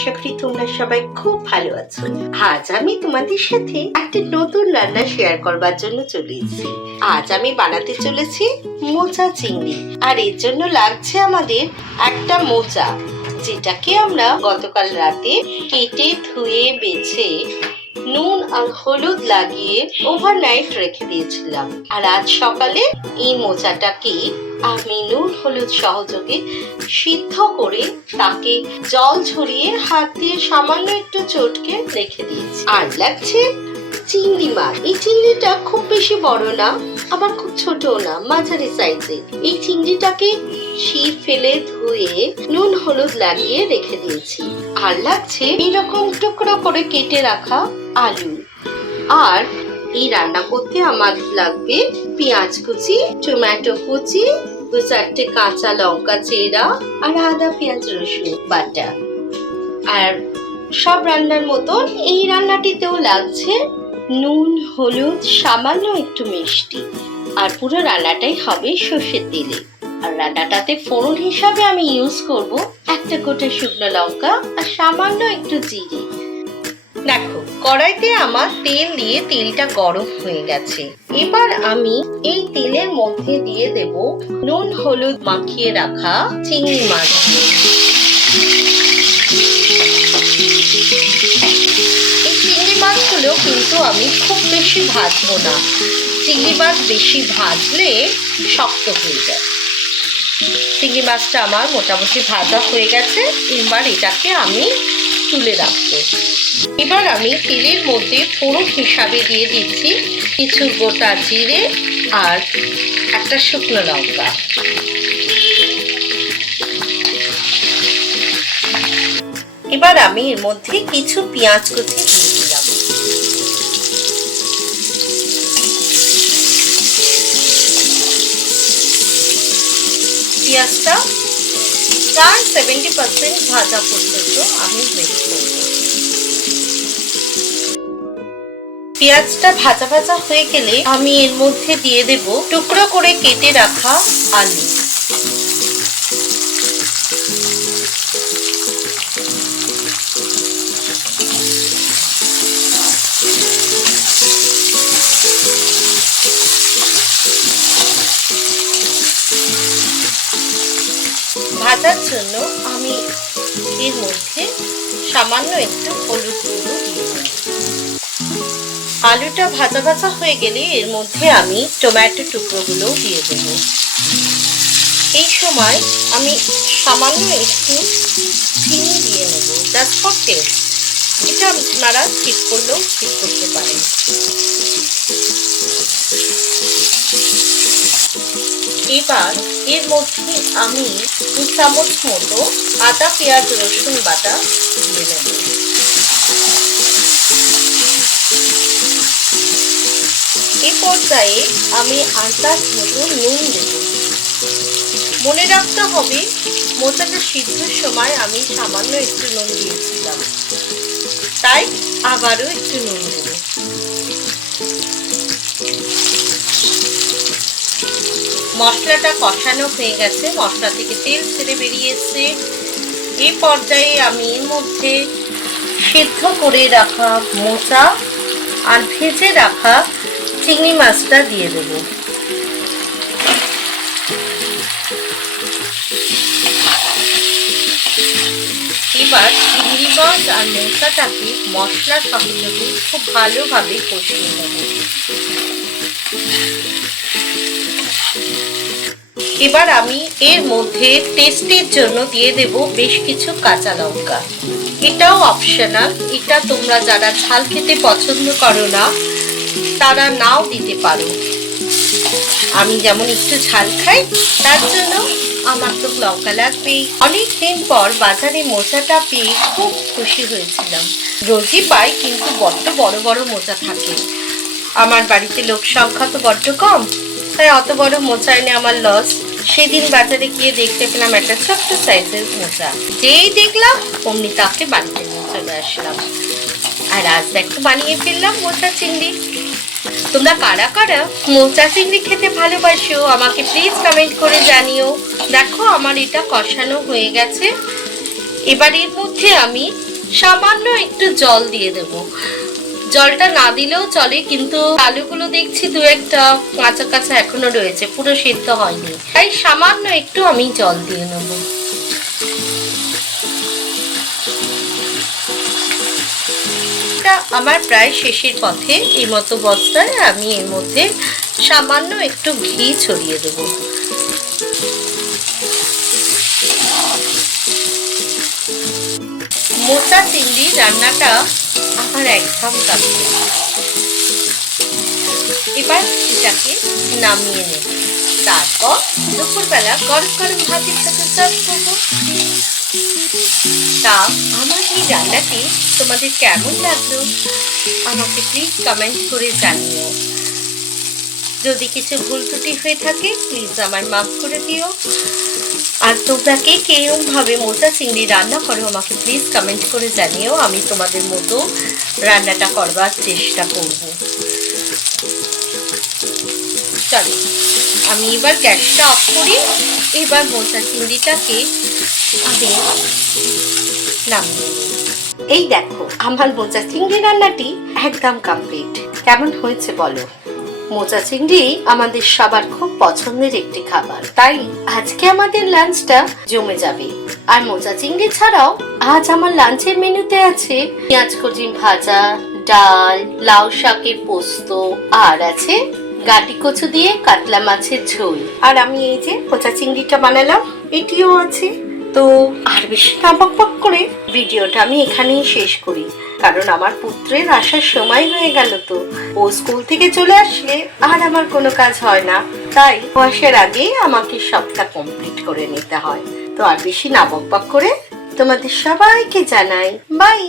আশা করি তোমরা সবাই খুব ভালো আছো। আজ আমি তোমাদের সাথে একটা নতুন রান্না শেয়ার করবার জন্য চলে এসেছি। আজ আমি বানাতে চলেছি মোচা চিংড়ি। আর এর জন্য লাগছে আমাদের একটা মোচা, যেটাকে আমরা গতকাল রাতে কেটে ধুয়ে বেছে নুন আর হলুদ লাগিয়ে ওভারনাইট রেখে দিয়েছিলাম। আর আজ সকালে এই মোচাটাকে আমি নুন হলুদ সহযোগে সিদ্ধ করে তাকে জল ঝরিয়ে হাত দিয়ে সামান্য একটু চটকে রেখে দিয়েছি। আর লাগছে চিংড়ি মাছ। এই চিংড়িটা খুব বেশি বড় না, আবার খুব ছোট না, মাঝারি সাইজের। এই চিংড়িটাকে শির ফেলে ধুয়ে নুন হলুদ লাগিয়ে রেখে দিয়েছি। আর লাগছে এরকম টুকরো করে কেটে রাখা আলু। আর এই রান্না করতে আমার লাগবে পেঁয়াজ কুচি, টমেটো কুচি, 2-4টে কাঁচা লঙ্কা চেরা, আর আদা পেঁয়াজ রসুন বাটা। আর সব রান্নার মতন এই রান্নাটিতেও লাগছে নুন হলুদ, সামান্য একটু মিষ্টি। আর পুরো রান্নাটাই হবে সর্ষের তেলে। আর রান্নাটাতে ফোড়ন হিসাবে আমি ইউজ করব একটা গোটা শুকনো লঙ্কা আর সামান্য একটু জিরে। দেখো, কড়াইতে আমার তেল দিয়ে তেলটা গরম হয়ে গেছে। এবার আমি এই তেলের মধ্যে দিয়ে দেব নুন হলুদ মাখিয়ে রাখা চিংড়ি মাছ। এই চিংড়ি মাছগুলো কিন্তু আমি খুব বেশি ভাজবো না। চিংড়ি মাছ বেশি ভাজলে শক্ত হয়ে যায়। চিংড়ি মাছটা আমার মোটামুটি ভাজা হয়ে গেছে। এবার এটাকে আমি তুলে রাখবো। এবার আমি তেলের মধ্যে ফোড়ন হিসাবে দিয়ে দিচ্ছি কিছু গোটা জিরে আর একটা শুকনো লঙ্কা। এবার আমি এর মধ্যে কিছু পেঁয়াজ কুচি দিয়ে দিলাম। পেঁয়াজটা প্রায় 70% ভাজা পর্যন্ত আমি ওয়েট করব। পেঁয়াজটা ভাজা ভাজা হয়ে গেলে আমি এর মধ্যে দিয়ে দেব টুকরো করে কেটে রাখা আলু। ভাজার জন্য আমি এর মধ্যে সামান্য একটু হলুদ গুঁড়ো দিয়ে দেব। আলুটা ভাজা ভাজা হয়ে গেলে এর মধ্যে আমি টমেটো টুকরোগুলো দিয়ে দেব। এই সময় আমি সামান্য একটু চিনি দিয়ে নেব, জাস্ট ফর টেস্ট। এটা আপনারা স্কিপ করলেও স্কিপ করতে পারেন। এবার এর মধ্যে আমি 2 চামচ মতো আদা পেঁয়াজ রসুন বাটা দিয়ে নেব। এই পর্যায়ে আমি আন্দাজ মতো নুন দেব। মনে রাখতে হবে মোচাটা সিদ্ধর সময় আমি সামান্য একটু নুন দিয়েছিলাম, তাই আবারও একটু নুন দেব। মশলাটা কষানো হয়ে গেছে, মশলা থেকে তেল ছেড়ে বেরিয়েছে। এই পর্যায়ে আমি এর মধ্যে সিদ্ধ করে রাখা মোচা আর ভেজে রাখা চিংড়ি মাছটা দিয়ে দেব। এবার চিংড়ি মাছ আর মোচাটাকে মশলার সহযোগে খুব ভালোভাবে কষিয়ে নেব। এবার আমি এর মধ্যে টেস্টের জন্য দিয়ে দেব বেশ কিছু কাঁচা লঙ্কা। এটাও অপশনাল, এটা তোমরা যারা ঝাল খেতে পছন্দ করো না তারা নাও দিতে পারো। আমি যেমন একটু ঝাল খাই, তার জন্য আমার তো লঙ্কা লাগবেই। অনেকদিন পর বাজারে মোচাটা পেয়ে খুব খুশি হয়েছিলাম। রোজই পাই, কিন্তু বড্ড বড় বড় মোচা থাকে। আমার বাড়িতে লোক সংখ্যা তো বড্ড কম, তাই অত বড় মোচা এনে আমার লস। সেদিন বাজারে গিয়ে দেখতে পেলাম একটা ছোট্ট সাইজের মোচা। যেই দেখলাম অমনি তাকে বাড়িতে নিয়ে চলে আসলাম। আর আজ দেখো বানিয়ে ফেললাম মোচা চিংড়ি। তোমরা কারা কারা মোচা চিংড়ি খেতে ভালোবাসো আমাকে প্লিজ কমেন্ট করে জানিও। দেখো আমার এটা কষানো হয়ে গেছে। এবার এর মধ্যে আমি সামান্য একটু জল দিয়ে দেব। জলটা না দিলেও চলে, কিন্তু আলুগুলো দেখছি দু একটা কাঁচা কাঁচা এখনো রয়েছে, পুরো সিদ্ধ হয়নি, তাই সামান্য একটু আমি জল দিয়ে নেব। আমার প্রায় শেষের পথে। এই মতো বস্তায় আমি এর মধ্যে সামান্য একটু ঘি ছড়িয়ে দেব। মোচা চিংড়ি রান্নাটা আমার একদম কমপ্লিট। এবার এটাকে নামিয়ে নেব, তারপর দুপুরবেলা গরম গরম ভাতের সাথে সার্ভ করবো। তা আমার এই রান্নাটি তোমাদের কেমন লাগলো আমাকে প্লিজ কমেন্ট করে জানিও। যদি কিছু ভুল ত্রুটি হয়ে থাকে প্লিজ আমার মাফ করে দিও। আর তোমরা কে কেরম ভাবে মোচা চিংড়ি রান্না করো আমাকে প্লিজ কমেন্ট করে জানিও। আমি তোমাদের মতো রান্নাটা করবার চেষ্টা করব। চলো আমি এবার গ্যাসটা অফ করি। এবার মোচা চিংড়িটাকে আমি নামিয়ে নিই। এই দেখো আমার মোচা চিংড়ি রান্নাটি একদম কমপ্লিট। কেমন হয়েছে বলো? মোচা চিংড়ি আমাদের সবার খুব পছন্দের একটি খাবার, তাই আজকে আমাদের লাঞ্চটা জমে যাবে। আর মোচা চিংড়ি ছাড়াও আজ আমার লাঞ্চের মেনুতে আছে পেঁয়াজ কচি ভাজা, ডাল, লাউ শাকের পোস্ত, আর আছে গাটি কচু দিয়ে কাতলা মাছের ঝোল। আর আমি এই যে মোচা চিংড়িটা বানালাম এটিও আছে। তো আর বেশি না বকবক করে ভিডিওটা আমি এখানেই শেষ করি, কারণ আমার পুত্রের আসার সময় হয়ে গেল। তো ও স্কুল থেকে চলে আসলে আর আমার কোনো কাজ হয় না, তাই ও আসার আগে আমাকে সবটা কমপ্লিট করে নিতে হয়। তো আর বেশি না বকবক করে তোমাদের সবাইকে জানাই বাই।